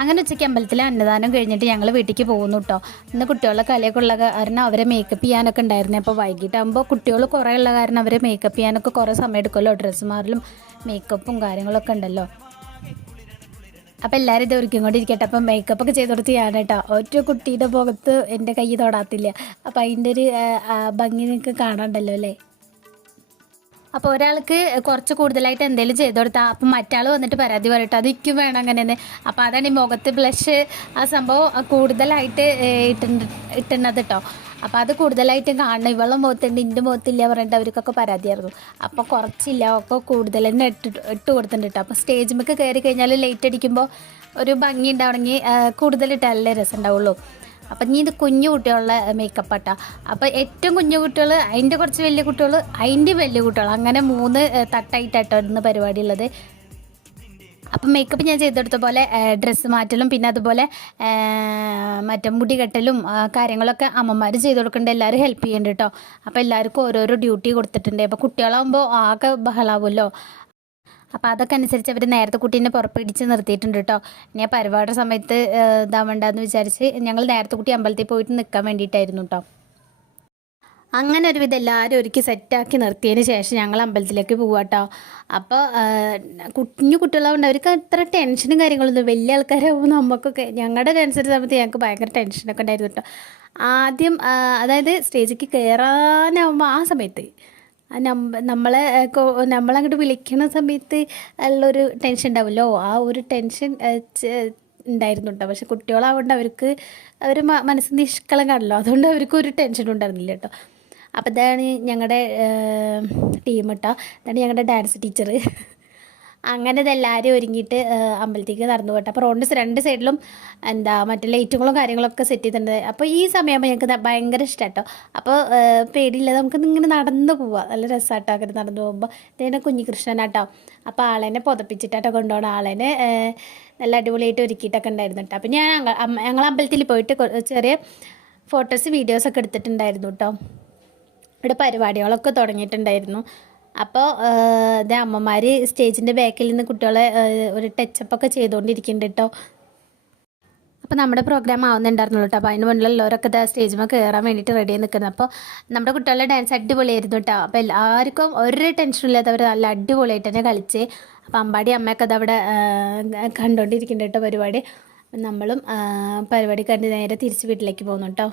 അങ്ങനെ ഉച്ചയ്ക്ക് അമ്പലത്തിലെ അന്നദാനം കഴിഞ്ഞിട്ട് ഞങ്ങൾ വീട്ടിലേക്ക് പോകുന്നു കേട്ടോ. ഇന്ന് കുട്ടികളുടെ കളിയൊക്കെ ഉള്ള കാരണം അവരെ മേക്കപ്പ് ചെയ്യാനൊക്കെ ഉണ്ടായിരുന്നു. അപ്പോൾ വൈകിട്ടാകുമ്പോൾ കുട്ടികൾ കുറേ ഉള്ള കാരണം അവരെ മേക്കപ്പ് ചെയ്യാനൊക്കെ കുറേ സമയം എടുക്കുമല്ലോ. ഡ്രസ്സ് മാറലും മേക്കപ്പും കാര്യങ്ങളൊക്കെ ഉണ്ടല്ലോ. അപ്പോൾ എല്ലാവരും ഇത് ഒരുക്കിക്കൊണ്ടിരിക്കട്ടെ. അപ്പം മേക്കപ്പൊക്കെ ചെയ്ത് കൊടുത്ത് ഞാൻ കേട്ടോ ഒറ്റ കുട്ടിയുടെ മുഖത്ത് എൻ്റെ കൈ തൊടാത്തില്ല. അപ്പോൾ അതിൻ്റെ ഒരു ഭംഗി നിങ്ങൾക്ക് കാണണ്ടല്ലോ അല്ലേ. അപ്പോൾ ഒരാൾക്ക് കുറച്ച് കൂടുതലായിട്ട് എന്തെങ്കിലും ചെയ്ത് കൊടുത്താൽ അപ്പം മറ്റാൾ വന്നിട്ട് പരാതി പറയട്ടെ അതിക്കും വേണം അങ്ങനെയെന്ന്. അപ്പോൾ അതാണ് ഈ മുഖത്ത് ബ്ലഷ് ആ സംഭവം കൂടുതലായിട്ട് ഇട്ടുന്നത് കേട്ടോ. അപ്പോൾ അത് കൂടുതലായിട്ടും കാണണം. ഇവളുടെ മുഖത്തുണ്ട് എൻ്റെ മുഖത്തില്ല പറഞ്ഞിട്ട് അവർക്കൊക്കെ പരാതിയായിരുന്നു. അപ്പോൾ കുറച്ചില്ല ഒക്കെ കൂടുതൽ തന്നെ ഇട്ട് കൊടുത്തിട്ടുണ്ട് കേട്ടോ. അപ്പോൾ സ്റ്റേജിലേക്ക് കയറി കഴിഞ്ഞാൽ ലൈറ്റ് അടിക്കുമ്പോൾ ഒരു ഭംഗി ഉണ്ടാവണമെങ്കിൽ കൂടുതലിട്ടല്ലേ രസം ഉണ്ടാവുള്ളൂ. അപ്പം ഇനി ഇത് കുഞ്ഞു കുട്ടികളുടെ മേക്കപ്പ് ആട്ടോ. അപ്പോൾ ഏറ്റവും കുഞ്ഞു കുട്ടികൾ, അതിൻ്റെ കുറച്ച് വലിയ കുട്ടികൾ, അതിൻ്റെ വലിയ കുട്ടികൾ, അങ്ങനെ 3 തട്ടായിട്ടാട്ടോ ഇന്ന് പരിപാടി ഉള്ളത്. അപ്പം മേക്കപ്പ് ഞാൻ ചെയ്തെടുത്ത പോലെ ഡ്രസ്സ് മാറ്റലും പിന്നെ അതുപോലെ മറ്റേ മുടി കെട്ടലും കാര്യങ്ങളൊക്കെ അമ്മമാർ ചെയ്ത് കൊടുക്കേണ്ട എല്ലാവരും ഹെൽപ്പ് ചെയ്യുന്നുണ്ട് കേട്ടോ. അപ്പോൾ എല്ലാവർക്കും ഓരോരോ ഡ്യൂട്ടി കൊടുത്തിട്ടുണ്ട്. അപ്പോൾ കുട്ടികളാകുമ്പോൾ ആകെ ബഹളാവുമല്ലോ. അപ്പോൾ അതൊക്കെ അനുസരിച്ച് അവർ നേരത്തെ കുട്ടീനെ പുറപ്പിടിച്ച് നിർത്തിയിട്ടുണ്ട് കേട്ടോ. ഇനി ആ പരിപാടിയുടെ സമയത്ത് ഇതാവണ്ടെന്ന് വിചാരിച്ച് ഞങ്ങൾ നേരത്തെ കുട്ടി അമ്പലത്തിൽ പോയിട്ട് നിൽക്കാൻ വേണ്ടിയിട്ടായിരുന്നു കേട്ടോ. അങ്ങനെ ഒരുവിധം എല്ലാവരും ഒരുക്കി സെറ്റാക്കി നിർത്തിയതിന് ശേഷം ഞങ്ങൾ അമ്പലത്തിലേക്ക് പോവാട്ടോ. അപ്പോൾ കുഞ്ഞു കുട്ടികളാവുകൊണ്ട് അവർക്ക് അത്ര ടെൻഷനും കാര്യങ്ങളൊന്നും, വലിയ ആൾക്കാരാകുമ്പോൾ നമുക്കൊക്കെ ഞങ്ങളുടെ അനുസരിച്ച് സമയത്ത് ഞങ്ങൾക്ക് ഭയങ്കര ടെൻഷനൊക്കെ ഉണ്ടായിരുന്നു കേട്ടോ. ആദ്യം അതായത് സ്റ്റേജിലേക്ക് കയറാനാവുമ്പോൾ ആ സമയത്ത് നമ്മളങ്ങോട്ട് വിളിക്കണ സമയത്ത് ഉള്ളൊരു ടെൻഷൻ ഉണ്ടാവുമല്ലോ, ആ ഒരു ടെൻഷൻ ഉണ്ടായിരുന്നു കേട്ടോ. പക്ഷെ കുട്ടികളാവുകൊണ്ട് അവർക്ക് അവർ മനസ്സിൽ നിഷ്കളം കാണല്ലോ, അതുകൊണ്ട് അവർക്ക് ഒരു ടെൻഷനും ഉണ്ടായിരുന്നില്ല കേട്ടോ. അപ്പോൾ ഇതാണ് ഞങ്ങളുടെ ടീം കേട്ടോ. ഇതാണ് ഞങ്ങളുടെ ഡാൻസ് ടീച്ചർ. അങ്ങനെ ഇതെല്ലാവരും ഒരുങ്ങിയിട്ട് അമ്പലത്തേക്ക് നടന്നു പോട്ടെ. അപ്പോൾ റോഡിൻ്റെ 2 സൈഡിലും മറ്റേ ലൈറ്റുകളും കാര്യങ്ങളൊക്കെ സെറ്റ് ചെയ്തിട്ടുണ്ട്. അപ്പോൾ ഈ സമയമാകുമ്പോൾ ഞങ്ങൾക്ക് ഭയങ്കര ഇഷ്ടം കേട്ടോ. അപ്പോൾ പേടിയില്ല, നമുക്ക് ഇങ്ങനെ നടന്നു പോവാം, നല്ല രസമാട്ടോ അങ്ങനെ നടന്നു പോകുമ്പോൾ. ഇതേനെ കുഞ്ഞികൃഷ്ണനാട്ടോ. അപ്പോൾ ആളെന്നെ പുതപ്പിച്ചിട്ടാട്ടോ കൊണ്ടുപോകണം. ആളെന്നെ നല്ല അടിപൊളിയായിട്ട് ഒരുക്കിയിട്ടൊക്കെ ഉണ്ടായിരുന്നു കേട്ടോ. അപ്പോൾ ഞങ്ങൾ അമ്പലത്തിൽ പോയിട്ട് ചെറിയ ഫോട്ടോസ് വീഡിയോസൊക്കെ എടുത്തിട്ടുണ്ടായിരുന്നു കേട്ടോ. ഇവിടെ പരിപാടികളൊക്കെ തുടങ്ങിയിട്ടുണ്ടായിരുന്നു. അപ്പോൾ ഇത് അമ്മമാർ സ്റ്റേജിൻ്റെ ബാക്കിൽ നിന്ന് കുട്ടികളെ ഒരു ടച്ചപ്പൊക്കെ ചെയ്തുകൊണ്ടിരിക്കുന്നുണ്ട് കേട്ടോ. അപ്പോൾ നമ്മുടെ പ്രോഗ്രാം ആവുന്നുണ്ടായിരുന്നുള്ളൂ കേട്ടോ. അപ്പോൾ അതിന് മുന്നിലുള്ളവരൊക്കെ സ്റ്റേജിൽ കയറാൻ വേണ്ടിയിട്ട് റെഡി ആയി നിൽക്കുന്നത്. അപ്പോൾ നമ്മുടെ കുട്ടികളുടെ ഡാൻസ് അടിപൊളിയായിരുന്നു കേട്ടോ. അപ്പോൾ എല്ലാവർക്കും ഒരു ടെൻഷനും ഇല്ലാത്തവർ നല്ല അടിപൊളിയായിട്ട് തന്നെ കളിച്ച്. അപ്പോൾ അമ്പാടി അമ്മയൊക്കെ അതവിടെ കണ്ടുകൊണ്ടിരിക്കുന്നുണ്ട് കേട്ടോ പരിപാടി. നമ്മളും പരിപാടി കണ്ട് നേരെ തിരിച്ച് വീട്ടിലേക്ക് പോകുന്നു കേട്ടോ.